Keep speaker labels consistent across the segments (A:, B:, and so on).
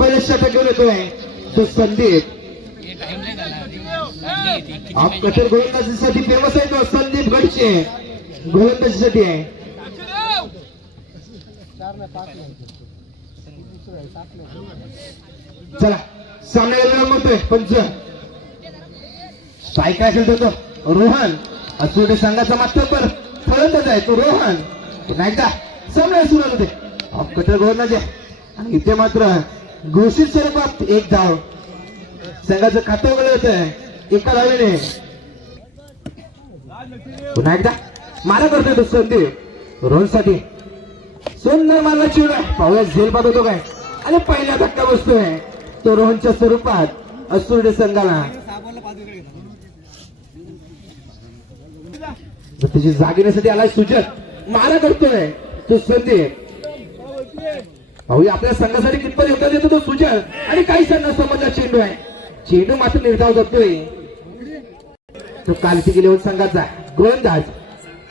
A: पहिल्या षटक घेऊन येतोय. तो संदीप. कठोर गोलंदाजीसाठी फेमस आहे तो संदीप गडचे. गोलंदाजीसाठी आहे. चला सामना म्हणतोय पंच काय काय असेल तो रोहन. असुडे संघाचा मात्र पर फलंदाज आहे तो रोहन. नाही का सामना सुरू होते. ऑफ गोलंदाज आहे. आणि इथे मात्र घोषित स्वरूपात एक धाव. संघाचं खातं उघडलं होतं. एका धावेने. पुन्हा एकदा. मारा करतोय तो संदीप. रोहनसाठी. सुंदर मारला चिवड. पाहूया झेल पाहत होतो काय? आणि पहिला धक्का बसतोय. तो रोहनच्या स्वरूपात असुर्डे संघाला. त्याची जागिण्यासाठी आलाय सुजत मारा करतोय तो संदीप. भाऊ आपल्या संघासाठी कितपत योगदान देतो तो सुजत आणि काही संघ समजला चेंडू आहे. चेंडू मात्र निर्धाव जातोय तो कालची गेले संघाचा गोलंदाज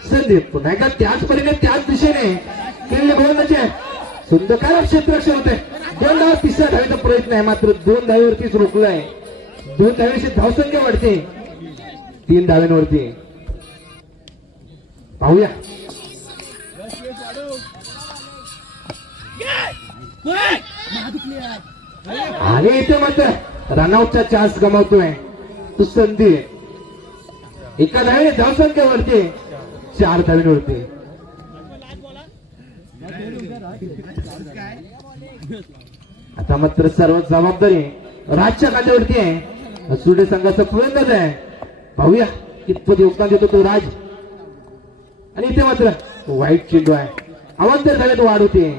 A: संदीप. पुन्हा एकदा त्याच परीने त्याच दिशेने केलेले गोलंदाज सुंदर काय क्षेत्ररक्षण होते. दोन धाव तिसऱ्या धावेचा प्रयत्न आहे. मात्र दोन धावेवरतीच रोखलाय. दोन धावेची धावसंख्या वाढते. तीन धाव्यांवरती. पाहूया. आणि इथे मात्र रनआउटचा चान्स गमावतोय तू संधी एका धावेने धावसंख्येवरती चार धावेवरती आता मात्र सर्व जबाबदारी राजच्या खात्यावरती आहे. सुडे संघाचा फलंदाज आहे. पाहूया कितपत योगदान देतो तो राज. आणि इथे मात्र वाईट चेंडू आहे. अवांतर झाल्यात वाढ होते.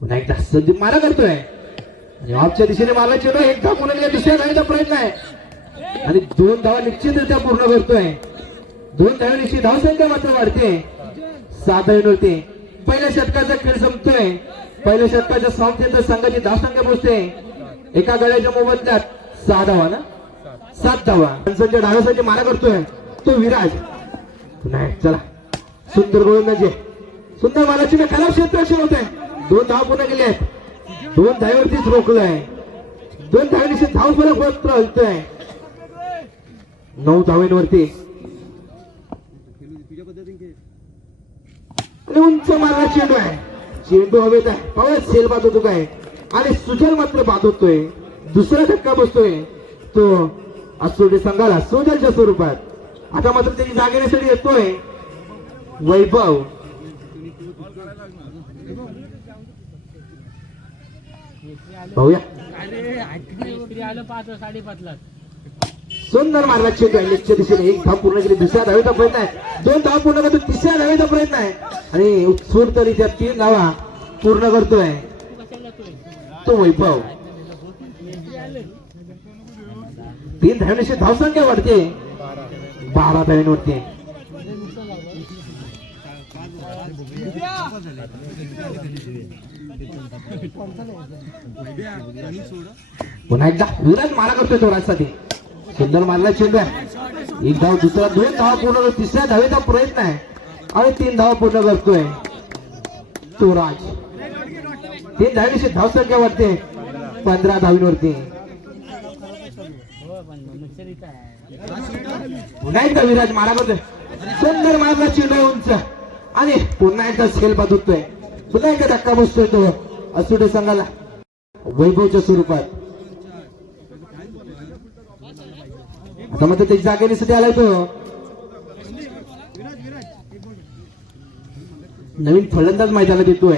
A: पुन्हा एकदा संदीप मारा करतोय. आणि ऑफच्या दिशेने मारला चेंडू एक धाव पुन्हा दुसऱ्या धावेचा प्रयत्न आहे. आणि दोन धावा निश्चितरित्या पूर्ण करतोय. दोन धावांची धावसंख्या मात्र वाढते. सात धावांवरती पहिल्या षटकाचा खेळ संपतोय. पहिल्या षटकाच्या समाप्तीनंतर संघाची धावसंख्या पोहोचते. एका गळ्याच्या मोबदल्यात सहा धावा ना? सात धावा. माणसांच्या डाव्यासाठी मारा करतोय. तो विराज. नाही चला. सुंदर गोलंदाजी सुंदर मालाची खराब क्षेत्ररक्षण होत. आहे दोन धाव पुन्हा गेले आहेत. दोन धावेवरतीच रोखलंय. दोन धावेनिशी धाव फरक होत आहे नऊ धावेंवरती. उंच मारला चेंडू आहे. चेंडू हवेत आहे. पाहूया सेल बाद होतो काय आणि सुजल मात्र बाद होतोय दुसरा धक्का बसतोय. तो असोडे संघाला सुजलच्या स्वरूपात. आता मात्र त्याची जागेण्यासाठी येतोय. वैभव.
B: भाऊया
A: सुंदर मारला चेंडू आहे लेगच्या दिशेने एक धाव पूर्ण केली दुसऱ्या धावेचा प्रयत्न आहे. दोन धाव पूर्ण करतो तिसऱ्या धावेचा प्रयत्न आहे. आणि उत्स्फूर्तरित्या तीन धावा पूर्ण करतोय. तो वैभव. तीन धावण्याची धावसंख्या वाढते. बारा धावेंवरती. पुन्हा एकदा विराज मारा करतोय तो राजसाठी सुंदर मारला चेंडू आहे एक धाव दुसरा दोन धाव पूर्ण करतो तिसऱ्या धावेचा प्रयत्न आहे. आणि तीन धाव पूर्ण करतोय तो तीन धावेशी धावसंख्या वाटते पंधरा धावींवरती. पुन्हा एकदा विराज मारा करतोय. सुंदर मारला चेंडू उंच. आणि पुन्हा एकदा स्केल बाजूतोय पुन्हा एकदा धक्का बसतोय तो. असुटे संघाला. वैभवच्या स्वरूपात. आता मात्र त्याची सध्या आलाय तो. नवीन फलंदाज मैदानात येतोय.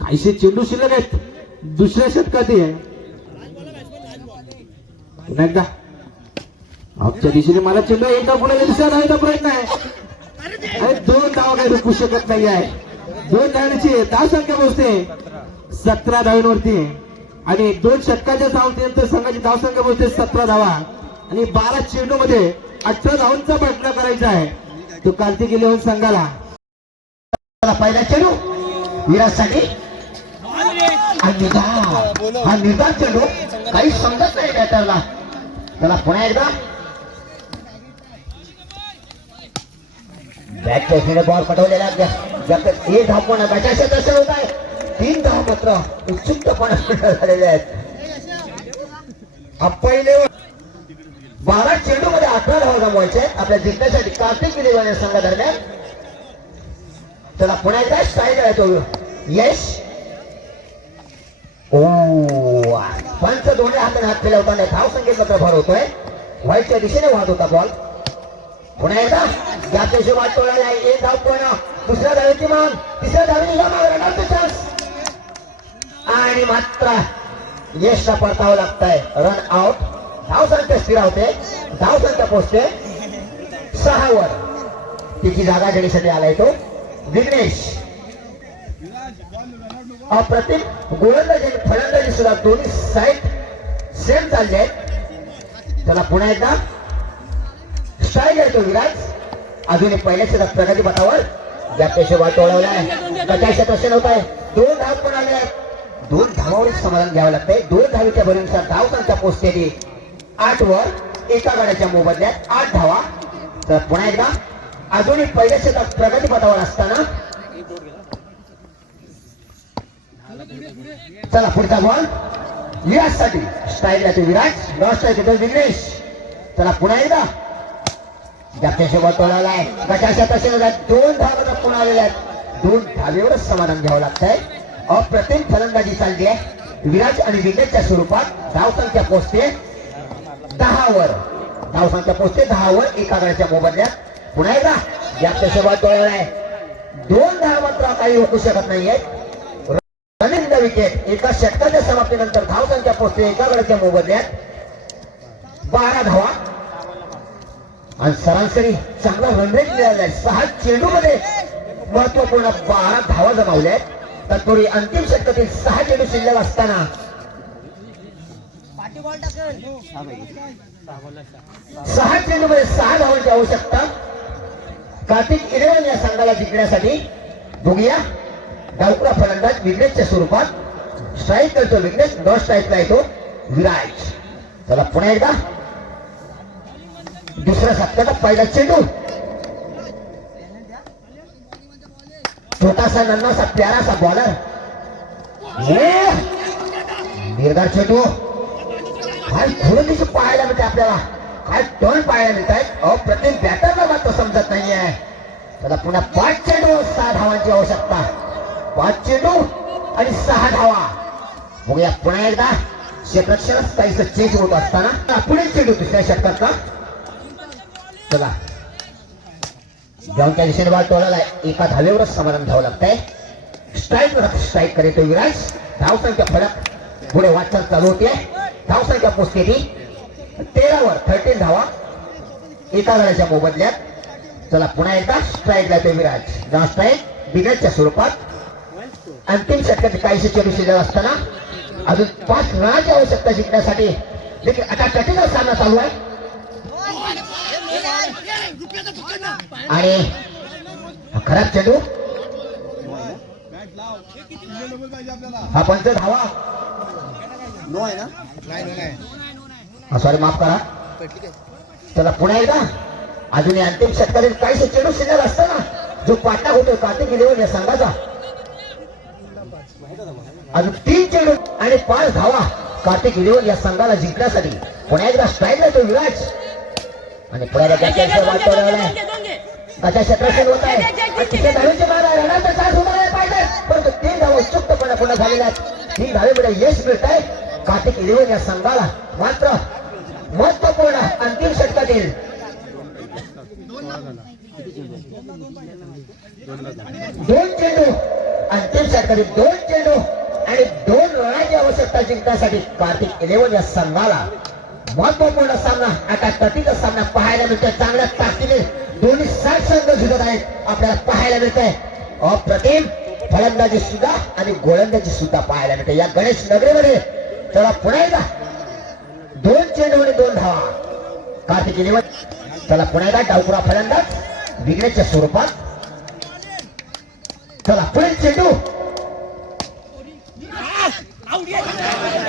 A: काहीशे चेंडू शिल्लक आहेत. दुसऱ्या शतकात पुन्हा एकदा. मागच्या दिशेने मला चेंडू एकदा पुढे दुसऱ्या धावायचा प्रयत्न आहे. दोन धाव काही रुकू शकत नाही आहे दोन धावण्याची धाव संख्या पोहोचते सतरा धावांवरती. आणि दोन षटकाच्या धावतीनंतर संघाची धाव संख्या पोहोचते सतरा धावा. आणि बारा चेंडू मध्ये अठरा धावांचा प्रयत्न करायचा आहे. तो कार्तिक इलेव्हन संघाला. पहिला चेंडू. विराजसाठी हा निर्धार हा निर्धार चेंडू. काही समजत नाही बॅटरला त्याला पुन्हा एकदा बॅट बॅटच्या बॉल पटवलेला
C: जगात एक धाव पण बचाशे तसे होत आहे. तीन धाव मात्र उत्सुकपणा झालेले आहेत. पहिले बारा चेंडू मध्ये अठरा धाव जमवायचे आहेत. आपल्या जिंकण्यासाठी कार्तिक विलेवान या संघादरम्यान चला पुन्हा एकदा स्ट्राईक आहे तो यश. ओ पंच दोन्ही हाताने हात केला होता धाव संख्येचा भर होतोय. व्हाईटच्या दिशेने वाहत होता बॉल पुन्हा एकदा जास्त वाट तोडायला एक धाव दुसऱ्या धावेची मान तिसऱ्या धावेने या मागे. चान्स आणि मात्र यशला परतावं लागतंय. रन आउट धाव संख्या स्थिरावते धाव संख्या पोचते. सहावर तिची जागा घेण्यासाठी आलाय तो विघ्नेश. अप्रतिम गोलंदाजी आणि फलंदाजी सुद्धा दोन्ही साईड सेम चालले आहेत. त्याला पुन्हा एकदा. स्ट्राईक आहे विराज. अजूनही पहिल्याच प्रगती पथावर ज्यापेक्षा वाट ओळवला आहे. गटाच्या तसे नव्हत. दोन धाव पण आले आहेत. दोन धावावर समाधान घ्यावं लागतंय. दोन धावीच्या बरीनुसार धाव संख्या पोचलेली आठ वर एका गाड्याच्या मोबदल्यात आठ धावा. तर पुन्हा एकदा अजूनही पहिल्या शेतात प्रगती पथावर असताना. चला पुढचा बॉल विराजसाठी स्ट्राईक विराज. नॉन स्ट्राईक येतो चला पुन्हा एकदा. जागत्याशी बॉल आहे? गटाच्या तसे दोन धावा पुन्हा आलेल्या आहेत. दोन धावेवरच समाधान घ्यावं लागतंय. अप्रतिम फलंदाजी चालली आहे. विराज आणि विघ्नेशच्या स्वरूपात धाव संख्या पोचते. दहावर धावसंख्या धाव संख्या पोचते. दहावर एका गड्याच्या मोबदल्यात. पुन्हा एकदा जागत्याशी बॉल आहे? दोन धाव मात्र काही होऊ शकत नाहीयेत. Running the wicket. एका षटकाच्या समाप्तीनंतर धाव संख्या पोहोचते एका गड्याच्या मोबदल्यात. बारा धावा. आणि सरासरी चांगला रन रेट मिळाला आहे. सहा चेंडूमध्ये महत्त्वपूर्ण बारा धावा जमावल्या आहेत. तत्पूर्वी अंतिम षटकातील सहा चेंडू शिल्लक असताना सहा चेंडू मध्ये सहा धावांची आवश्यकता. कार्तिक इलेवन या संघाला जिंकण्यासाठी बघूया डावकुरा फलंदाज विघ्नेशच्या स्वरूपात स्ट्राईक करतो विघ्नेश न स्ट्राईकला येतो विराज. चला पुन्हा एकदा. दुसऱ्या सप्त्याचा पहिला चेंडू. छोटासा नन्नासा प्यारासा बॉलर निर्धार चेंडू. काय खुरंदीची पाहायला मिळते आपल्याला. काय टर्न पाहायला मिळत आहेत अप्रतिम बॅटरला मात्र समजत नाहीये. त्याला पुन्हा पाच चेंडू सहा धावांची आवश्यकता. पाच चेंडू आणि सहा धावा. बघूया पुन्हा एकदा. क्षेत्रक्षणात काहीसं चेंज होत असताना. पुढे चेंडू दुसऱ्या षटकात का? चला. जाऊनच्या दिशेने बॉल तोडायला एका धावेवरच समाधान धावं लागतंय. स्ट्राईक स्ट्राईक करे तो विराज धाव संख्या फरक पुढे वाटचाल चालू होते धाव संख्या पोचते ती तेरावर थर्टीन धावा. एका गड्याच्या मोबदल्यात. चला पुन्हा एकदा स्ट्राईक जातो विराज जेव्हा स्ट्राईक बिगडच्या स्वरूपात. अंतिम षटकात काहीशे चोवीस शिल्लक असताना अजून पाच रनाची आवश्यकता जिंकण्यासाठी देखील आता कठीण सामना चालू आहे. आणि हा खराब चेंडू? हा पंच धावा. हा सॉरी माफ करा. चला पुन्हा एकदा. अजूनही अंतिम षटकातील काहीशे चेंडू शिल्लक असताना जो पाटा होतोय कार्तिक इलेवन या संघाचा. अजून तीन चेंडू आणि पाच धावा कार्तिक इलेवन या संघाला जिंकण्यासाठी. पुन्हा एकदा स्ट्राईक येतो विराज आणि पुढे त्याच्या क्षेत्रातील होत आहे तिथे धावेचे मार रनाचा चान्स होणार पाहिजे. परंतु तीन धावा उत्सुकपणे पूर्ण झालेल्या आहेत. तीन धावेमध्ये यश मिळत आहे कार्तिक इलेवन या संघाला मात्र महत्त्वपूर्ण अंतिम षटकातील दोन चेंडू अंतिम षटकातील दोन चेंडू आणि दोन रनाची आवश्यकता जिंकण्यासाठी कार्तिक इलेवन या संघाला महत्त्वपूर्ण सामना. आता तटीचा सामना पाहायला मिळतोय. चांगल्या ताकदीने दोन्ही सात संघ झुकत आहेत. आपल्याला पाहायला मिळतंय. अप्रतिम फलंदाजी सुद्धा आणि गोलंदाजी सुद्धा पाहायला मिळते या गणेश नगरीमध्ये चला पुन्हा एकदा. दोन चेंडू आणि दोन धावा. कार्तिकी निवड. चला पुन्हा एकदा. डावपुरा फलंदाज. बिघण्याच्या स्वरूपात. चला पुढे चेंडू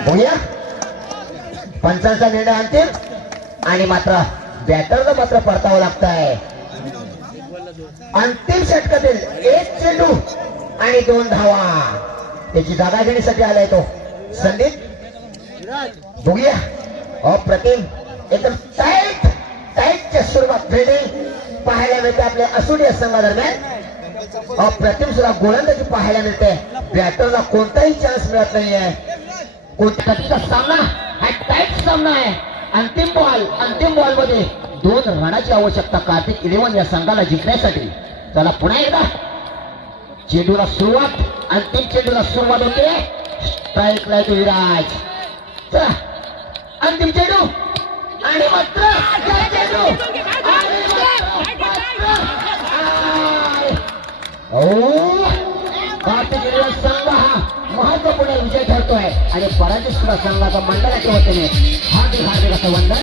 C: बघूया पंचांचा निर्णय अंतिम. आणि मात्र बॅटरला मात्र परतावं लागत आहे अंतिम षटकातील एक चेंडू आणि दोन धावा. त्याची जागा घेण्यासाठी आलाय तो संदीप. बघूया. अप्रतिम. एकदम टाईट टाईटच्या स्वरूपात फिल्डिंग पाहायला मिळते आपल्या असुडिया संघादरम्यान. अप्रतिम सुद्धा गोलंदाजी पाहायला मिळते. बॅटरला कोणताही चान्स मिळत नाहीये. कोणत्या सामना? टाईट सामना आहे अंतिम बॉल अंतिम बॉलमध्ये दोन रनाची आवश्यकता कार्तिक इलेव्हन या संघाला जिंकण्यासाठी. चला पुन्हा एकदा. चेंडूला सुरुवात अंतिम चेंडूला सुरुवात होते. स्ट्राईक लाइट विराज चला. अंतिम चेंडू. आणि मात्र चेंडू. कार्तिक इलेव्हन संघ हा महत्त्वपूर्ण विजय करतोय. आणि पराजित प्रसंगाचा मंडळाच्या वतीने हार्दिक हार्दिक असं वंदन.